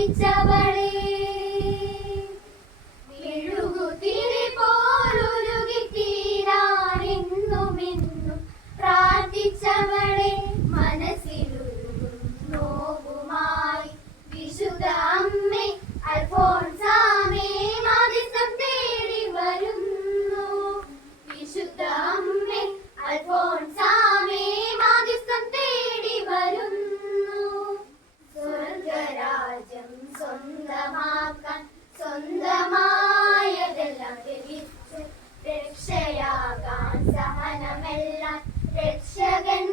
It's over. സ്വന്തമാക്കാൻ സ്വന്തമായതെല്ലാം രക്ഷയാകാൻ സഹനമെല്ലാം രക്ഷകൻ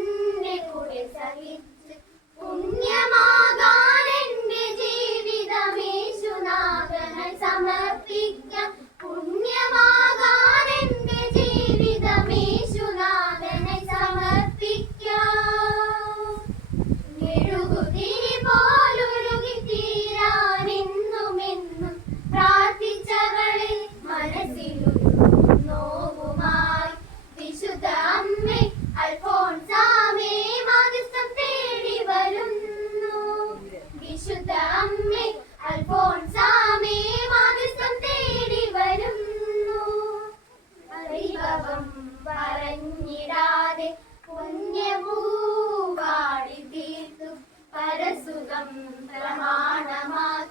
പറഞ്ഞിടാതെ പുണ്യഭൂവാടി തീർത്തു. പരസുഖം പ്രമാണമാക്കി